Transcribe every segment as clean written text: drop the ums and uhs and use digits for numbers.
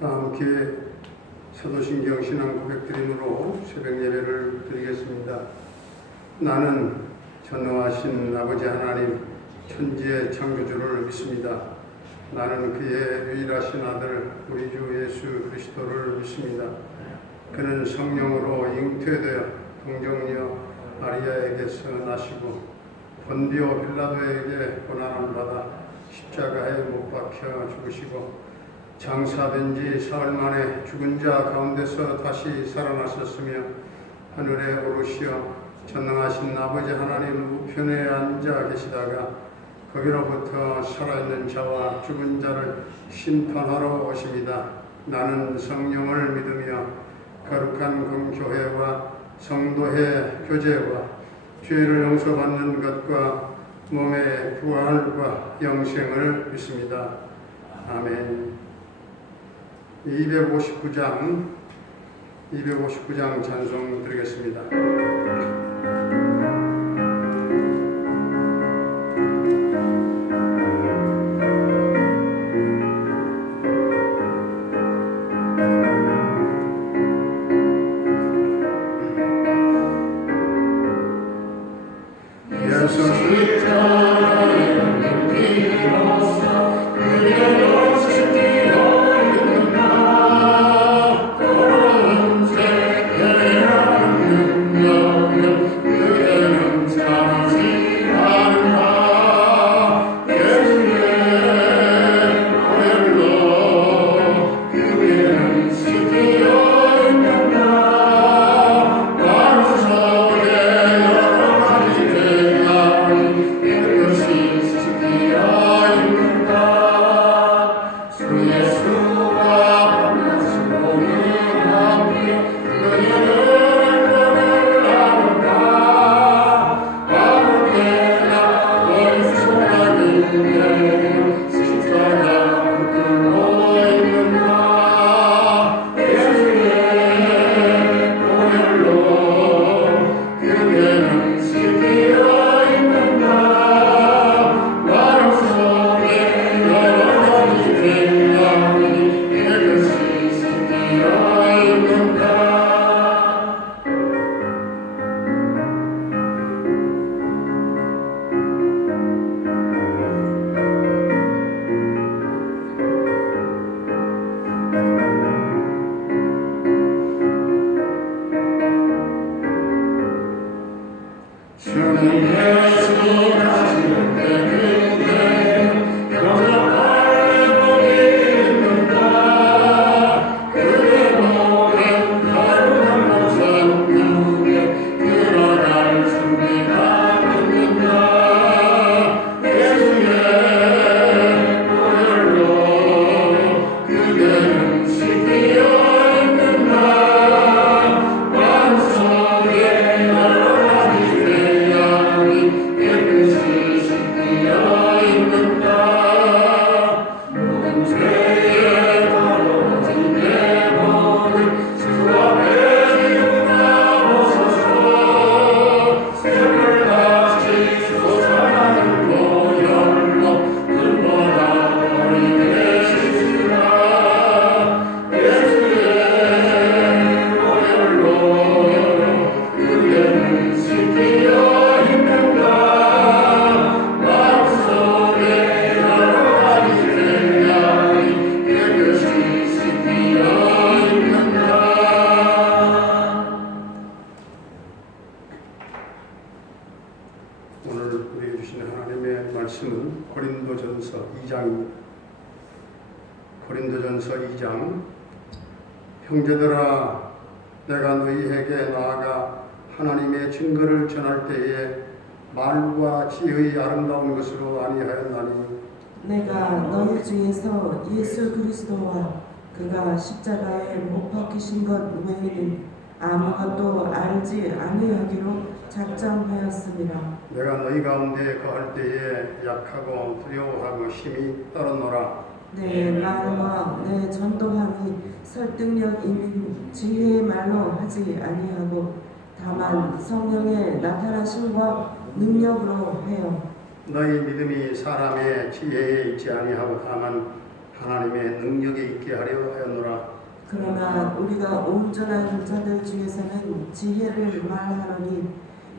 함께 사도신경 신앙 고백드림으로 새벽 예배를 드리겠습니다. 나는 전능하신 아버지 하나님 천지의 창조주를 믿습니다. 나는 그의 유일하신 아들 우리 주 예수 그리스도를 믿습니다. 그는 성령으로 잉태되어 동정녀 마리아에게서 나시고 본디오 빌라도에게 고난을 받아 십자가에 못 박혀 죽으시고 장사된 지 사흘 만에 죽은 자 가운데서 다시 살아나셨으며 하늘에 오르시어 전능하신 아버지 하나님 우편에 앉아 계시다가 거기로부터 살아있는 자와 죽은 자를 심판하러 오십니다. 나는 성령을 믿으며 거룩한 공교회와 성도의 교제와 죄를 용서받는 것과 몸의 부활과 영생을 믿습니다. 아멘. 259장 찬송 드리겠습니다. 고린도전서 2장 형제들아 내가 너희에게 나아가 하나님의 증거를 전할 때에 말과 지혜의 아름다운 것으로 아니하였나니 내가 너희 중에서 예수 그리스도와 그가 십자가에 못 박히신 것 외에는 아무것도 알지 아니하기로 작정하였습니다. 내가 너희 가운데 거할 때에 약하고 두려워하고 심히 떨었노라. 내 말과 내 전도함이 설득력 있는 지혜의 말로 하지 아니하고 다만 성령의 나타나심과 능력으로 해요. 너희 믿음이 사람의 지혜에 있지 아니하고 다만 하나님의 능력에 있게 하려 하였노라. 그러나 우리가 온전한 자들 중에서는 지혜를 말하노니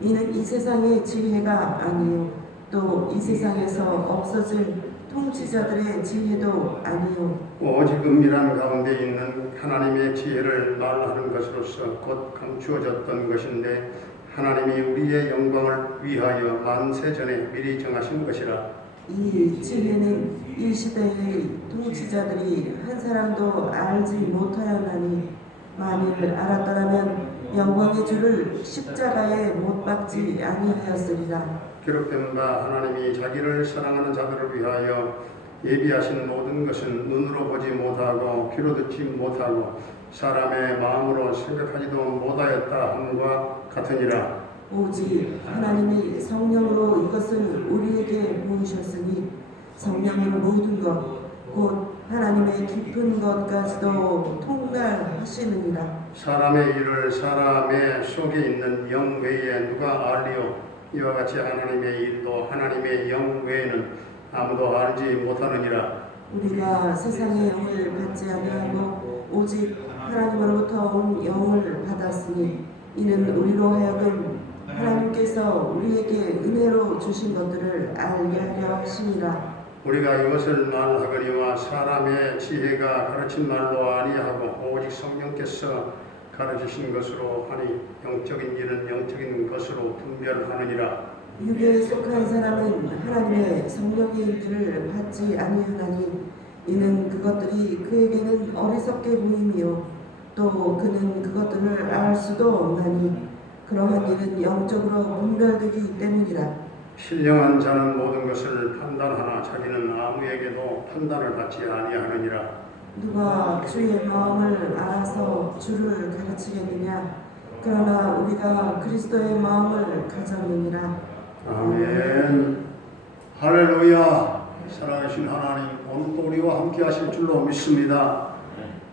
이는 이 세상의 지혜가 아니요 또 이 세상에서 없어질 통치자들의 지혜도 아니요 오직 은밀한 가운데 있는 하나님의 지혜를 말하는 것으로서 곧 감추어졌던 것인데 하나님이 우리의 영광을 위하여 만세 전에 미리 정하신 것이라. 이 지혜는 이 시대의 통치자들이 한 사람도 알지 못하였나니 만일 알았더라면 영광의 주를 십자가에 못 박지 아니하였으리라. 기록된 바 하나님이 자기를 사랑하는 자들을 위하여 예비하신 모든 것은 눈으로 보지 못하고 귀로 듣지 못하고 사람의 마음으로 생각하지도 못하였다 함과 같으니라. 오직 하나님이 성령으로 이것을 우리에게 보이셨으니 성령은 모든 것 곧 하나님의 깊은 것까지도 통달하시느니라. 사람의 일을 사람의 속에 있는 영 외에 누가 알리요? 이와 같이 하나님의 일도 하나님의 영 외에는 아무도 알지 못하느니라. 우리가 세상의 영을 받지 아니하고 오직 하나님으로부터 온 영을 받았으니 이는 우리로 하여금 하나님께서 우리에게 은혜로 주신 것들을 알게 하려 하심이라. 우리가 이것을 말하거니와 사람의 지혜가 가르친 말로 아니하고 오직 성령께서 가르치신 것으로 하니 영적인 일은 영적인 것으로 분별하느니라. 육에 속한 사람은 하나님의 성령의 일들을 받지 아니하나니 이는 그것들이 그에게는 어리석게 보임이요 또 그는 그것들을 알 수도 없나니 그러한 일은 영적으로 분별되기 때문이라. 신령한 자는 모든 것을 판단하나 자기는 아무에게도 판단을 받지 아니하느니라. 누가 주의 마음을 알아서 주를 가르치겠느냐? 그러나 우리가 그리스도의 마음을 가졌느니라. 아멘. 할렐루야. 사랑하신 하나님, 오늘도 우리와 함께 하실 줄로 믿습니다.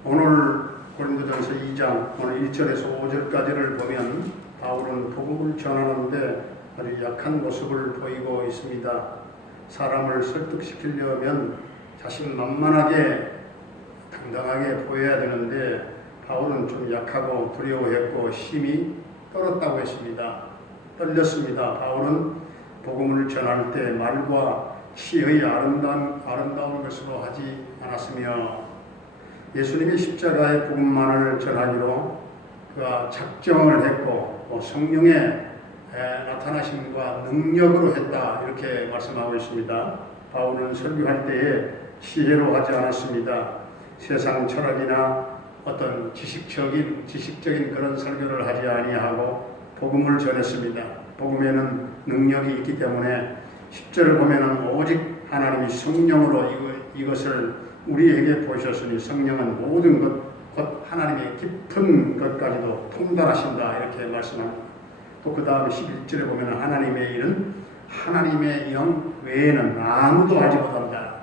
오늘 고린도전서 2장 오늘 1절에서 5절까지를 보면 바울은 복음을 전하는데 아주 약한 모습을 보이고 있습니다. 사람을 설득시키려면 자신만만하게 당당하게 보여야 되는데 바울은 좀 약하고 두려워했고 힘이 떨었다고 했습니다. 떨렸습니다. 바울은 복음을 전할 때 말과 시의 아름다운 것으로 하지 않았으며 예수님의 십자가의 복음만을 전하기로 그가 작정을 했고 성령의 나타나심과 능력으로 했다 이렇게 말씀하고 있습니다. 바울은 설교할 때에 시혜로 하지 않았습니다. 세상 철학이나 어떤 지식적인 그런 설교를 하지 아니하고 복음을 전했습니다. 복음에는 능력이 있기 때문에 10절을 보면은 오직 하나님이 성령으로 이것을 우리에게 보셨으니 성령은 모든 것 곧 하나님의 깊은 것까지도 통달하신다 이렇게 말씀합니다. 또 그 다음에 11절에 보면 하나님의 일은 하나님의 영 외에는 아무도 알지 못한다.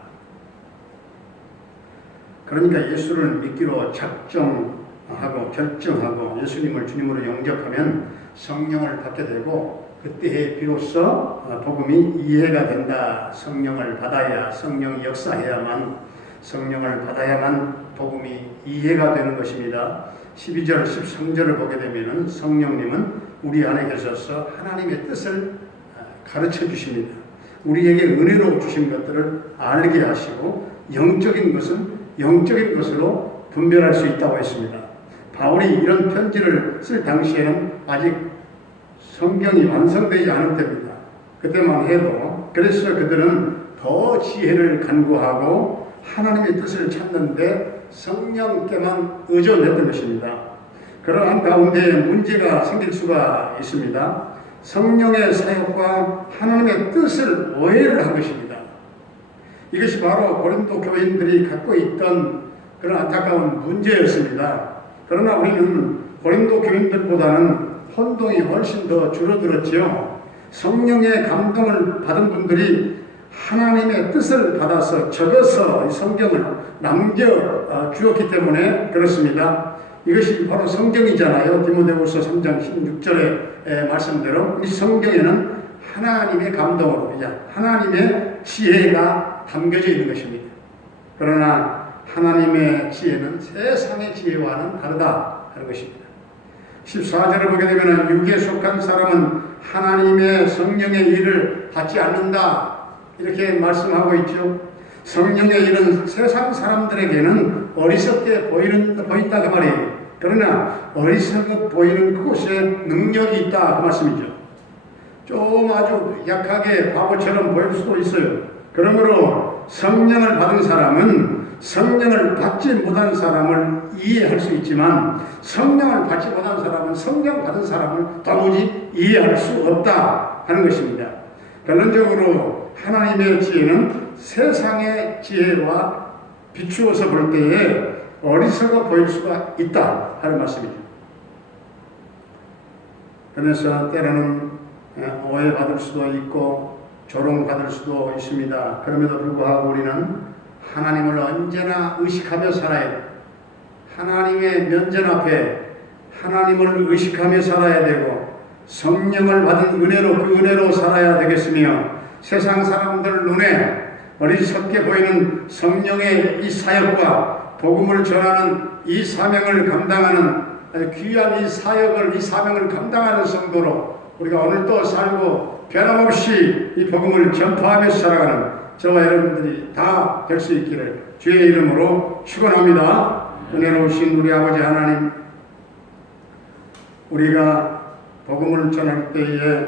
그러니까 예수를 믿기로 작정하고 결정하고 예수님을 주님으로 영접하면 성령을 받게 되고 그때에 비로소 복음이 이해가 된다. 성령을 받아야 성령이 역사해야만 성령을 받아야만 복음이 이해가 되는 것입니다. 12절 13절을 보게 되면 성령님은 우리 안에 계셔서 하나님의 뜻을 가르쳐 주십니다. 우리에게 은혜로 주신 것들을 알게 하시고 영적인 것은 영적인 것으로 분별할 수 있다고 했습니다. 바울이 이런 편지를 쓸 당시에는 아직 성경이 완성되지 않을 때입니다. 그때만 해도 그래서 그들은 더 지혜를 간구하고 하나님의 뜻을 찾는데 성령께만 의존했던 것입니다. 그러한 가운데 문제가 생길 수가 있습니다. 성령의 사역과 하나님의 뜻을 오해를 한 것입니다. 이것이 바로 고린도 교인들이 갖고 있던 그런 안타까운 문제였습니다. 그러나 우리는 고린도 교인들보다는 혼동이 훨씬 더 줄어들었지요. 성령의 감동을 받은 분들이 하나님의 뜻을 받아서 적어서 성경을 남겨 주었기 때문에 그렇습니다. 이것이 바로 성경이잖아요. 디모데후서 3장 16절의 말씀대로 이 성경에는 하나님의 감동으로 하나님의 지혜가 담겨져 있는 것입니다. 그러나 하나님의 지혜는 세상의 지혜와는 다르다 하는 것입니다. 14절을 보게 되면 육에 속한 사람은 하나님의 성령의 일을 받지 않는다 이렇게 말씀하고 있죠. 성령의 일은 세상 사람들에게는 어리석게 보인다 그 말이에요. 그러나 어리석게 보이는 그곳에 능력이 있다 그 말씀이죠. 좀 아주 약하게 바보처럼 보일 수도 있어요. 그러므로 성령을 받은 사람은 성령을 받지 못한 사람을 이해할 수 있지만 성령을 받지 못한 사람은 성령 받은 사람을 도무지 이해할 수 없다 하는 것입니다. 결론적으로 하나님의 지혜는 세상의 지혜와 비추어서 볼 때에 어리석어 보일 수가 있다 하는 말씀이죠. 그래서 때로는 오해받을 수도 있고 조롱받을 수도 있습니다. 그럼에도 불구하고 우리는 하나님을 언제나 의식하며 살아야 돼요. 하나님의 면전 앞에 하나님을 의식하며 살아야 되고 성령을 받은 은혜로 그 은혜로 살아야 되겠으며 세상 사람들 눈에 어리석게 보이는 성령의 이 사역과 복음을 전하는 이 사명을 감당하는 아주 귀한 이 사역을 이 사명을 감당하는 성도로 우리가 오늘도 살고 변함없이 이 복음을 전파하면서 살아가는 저와 여러분들이 다 될 수 있기를 주의 이름으로 축원합니다. 은혜로우신 우리 아버지 하나님, 우리가 복음을 전할 때에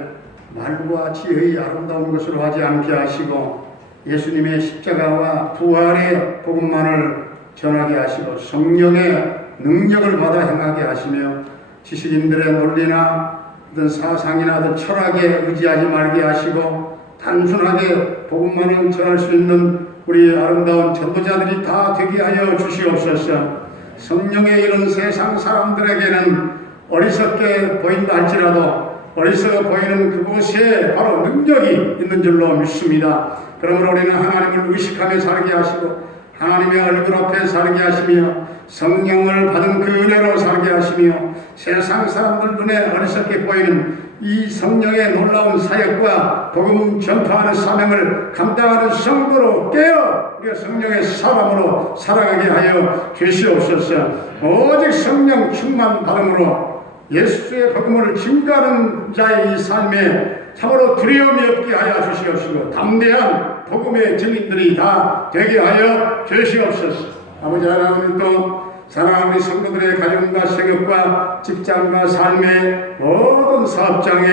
말과 지혜의 아름다운 것으로 하지 않게 하시고 예수님의 십자가와 부활의 복음만을 전하게 하시고 성령의 능력을 받아 행하게 하시며 지식인들의 논리나 어떤 사상이나 어떤 철학에 의지하지 말게 하시고 단순하게 복음만을 전할 수 있는 우리 아름다운 전도자들이 다 되게 하여 주시옵소서. 성령의 이런 세상 사람들에게는 어리석게 보인다 할지라도 어리석어 보이는 그곳에 바로 능력이 있는 줄로 믿습니다. 그러므로 우리는 하나님을 의식하며 살게 하시고 하나님의 얼굴 앞에 살게 하시며 성령을 받은 그 은혜로 살게 하시며 세상 사람들 눈에 어리석게 보이는 이 성령의 놀라운 사역과 복음 전파하는 사명을 감당하는 성도로 깨어 우리가 성령의 사람으로 살아가게 하여 주시옵소서. 오직 성령 충만 받음으로 예수의 복음을 증거하는 자의 이 삶에 참으로 두려움이 없게 하여 주시옵시고 담대한 복음의 증인들이 다 되게 하여 주시옵소서. 아버지 하나님 또 사랑하는 우리 성도들의 가정과 생업과 직장과 삶의 모든 사업장에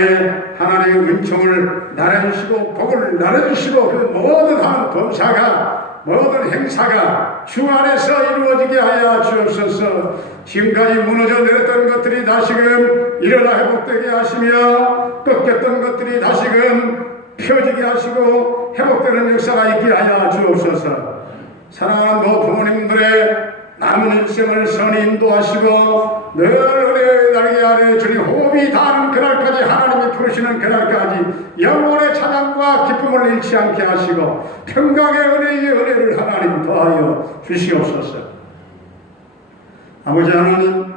하나님의 은총을 나눠주시고 복을 나눠주시고 그 모든 하는 범사가 모든 행사가 주 안에서 이루어지게 하여 주옵소서. 지금까지 무너져 내렸던 것들이 다시금 일어나 회복되게 하시며 꺾였던 것들이 다시금 펴지게 하시고 회복되는 역사가 있게 하여 주옵소서. 사랑하는 모 부모님들의 남은 일생을 선히 인도하시고 늘 은혜의 날개 아래 주님 호흡이 닿는 그날까지 하나님이 부르시는 그날까지 영원의 찬양과 기쁨을 잃지 않게 하시고 평강의 은혜를 하나님 더하여 주시옵소서. 아버지 하나님,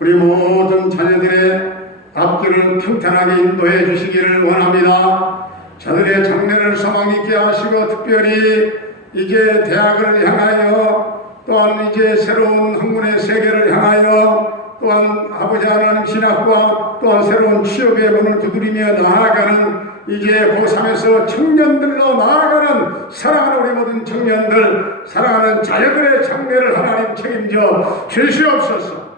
우리 모든 자녀들의 앞길을 평탄하게 인도해 주시기를 원합니다. 저들의 장래를 소망 있게 하시고 특별히 이제 대학을 향하여 또한 이제 새로운 학문의 세계를 향하여 또한 아버지 하나님 신학과 또한 새로운 취업의 문을 두드리며 나아가는 이제 고3에서 청년들로 나아가는 사랑하는 우리 모든 청년들 사랑하는 자녀들의 장래를 하나님 책임져 주시옵소서.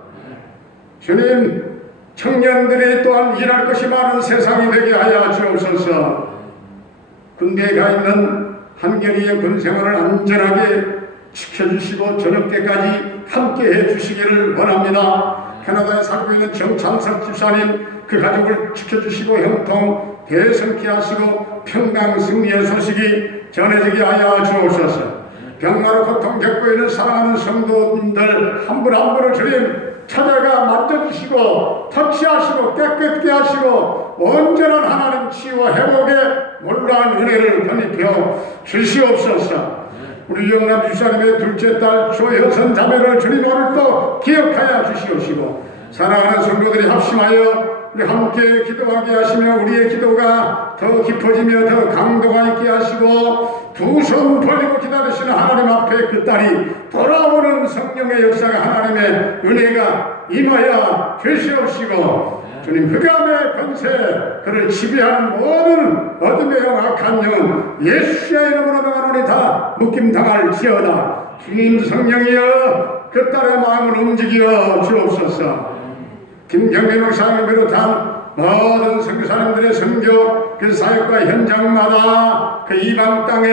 주님, 청년들이 또한 일할 것이 많은 세상이 되게 하여 주옵소서. 군대에 가 있는 한겨레의 군생활을 안전하게 지켜주시고 저녁 때까지 함께 해주시기를 원합니다. 캐나다에 살고 있는 정창석 집사님 그 가족을 지켜주시고 형통 대성케 하시고 평강 승리의 소식이 전해지게 하여 주옵소서. 병마로 고통 겪고 있는 사랑하는 성도님들 한 분 한 분을 주님 찾아가 만져주시고 터치하시고 깨끗게 하시고 온전한 하나님 치유와 회복의 놀라운 은혜를 편입혀 주시옵소서. 우리 영남 주사님의 둘째 딸 조효선 자매를 주님 오늘 또 기억하여 주시옵시고 사랑하는 성도들이 합심하여 우리 함께 기도하게 하시며 우리의 기도가 더 깊어지며 더 강도가 있게 하시고 두 손 벌리고 기다리시는 하나님 앞에 그 딸이 돌아오는 성령의 역사가 하나님의 은혜가 임하여 주시옵시고 주님 흑암의 권세 그를 지배하는 모든 어둠의 영 악한 영 예수의 이름으로 명하노니 다 묶임당할지어다. 주님 성령이여 그 딸의 마음을 움직여 주옵소서. 김경래 목사님을 비롯한 모든 선교사님들의 선교 그 사역과 현장마다 그 이방 땅에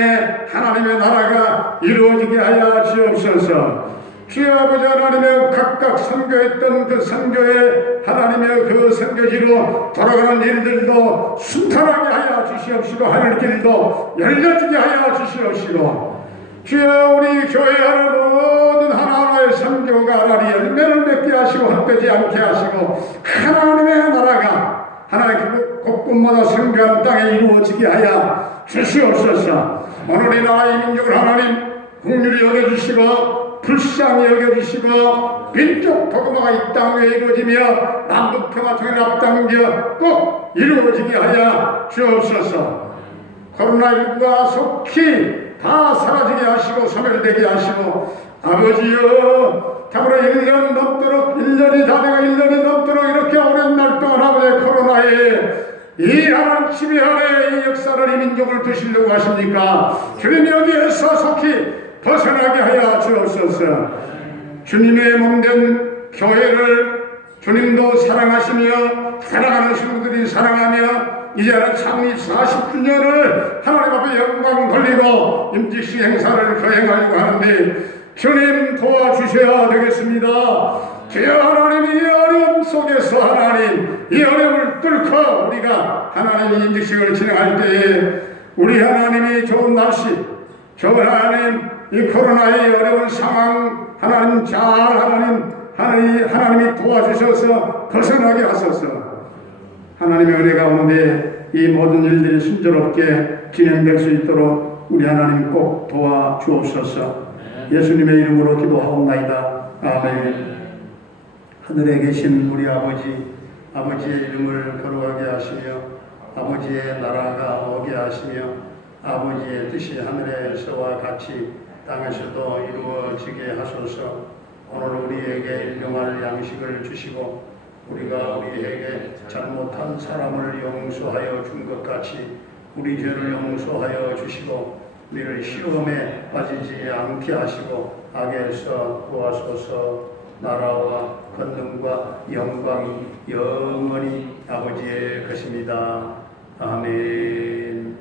하나님의 나라가 이루어지게 하여 주옵소서. 주여 아버지 하나님의 각각 선교했던 그 선교의 하나님의 그 선교지로 돌아가는 일들도 순탄하게 하여 주시옵시고 하늘길도 열려지게 하여 주시옵시고 주여 우리 교회하는 모든 하나하나의 선교가 나리 열매를 맺게 하시고 헛되지 않게 하시고 하나님의 나라가 하나님 곳곳마다 선교한 땅에 이루어지게 하여 주시옵소서. 오늘 이 나라 이 민족을 하나님 긍휼히 여겨주시고 불쌍히 여겨주시고 민족 복음화가 이 땅에 이루어지며 남북평화 통일 앞당겨 꼭 이루어지게 하여 주옵소서. 코로나19가 속히 다 사라지게 하시고 소멸되게 하시고 아버지여 참으로 1년 넘도록 1년이 다 되고 1년이 넘도록 이렇게 오랜 날 동안 아버지의 코로나에 이 하나님 지배하에 이 역사를 이 민족을 두시려고 하십니까? 주님 여기에서 속히 벗어나게 하여 주옵소서. 주님의 몸된 교회를 주님도 사랑하시며 사랑하는 신부들이 사랑하며 이제는 창립 40주년을 하나님 앞에 영광 돌리고 임직식 행사를 거행하려고 하는데 주님 도와주셔야 되겠습니다. 주여 하나님 이 어려움 속에서 하나님 이 어려움을 뚫고 우리가 하나님의 임직식을 진행할 때에 우리 하나님이 좋은 날씨 좋은 하나님 이 코로나의 어려운 상황 하나님 잘 하나님이 도와주셔서 벗어나게 하소서. 하나님의 은혜가 오는데 이 모든 일들이 순조롭게 진행될 수 있도록 우리 하나님 꼭 도와주옵소서. 예수님의 이름으로 기도하옵나이다. 아멘. 하늘에 계신 우리 아버지의 이름을 거룩하게 하시며 아버지의 나라가 오게 하시며 아버지의 뜻이 하늘에서와 같이 땅에서도 이루어지게 하소서. 오늘 우리에게 일용할 양식을 주시고 우리가 우리에게 잘못한 사람을 용서하여 준 것 같이 우리 죄를 용서하여 주시고 우리를 시험에 빠지지 않게 하시고 악에서 구하소서. 나라와 권능과 영광이 영원히 아버지의 것입니다. 아멘.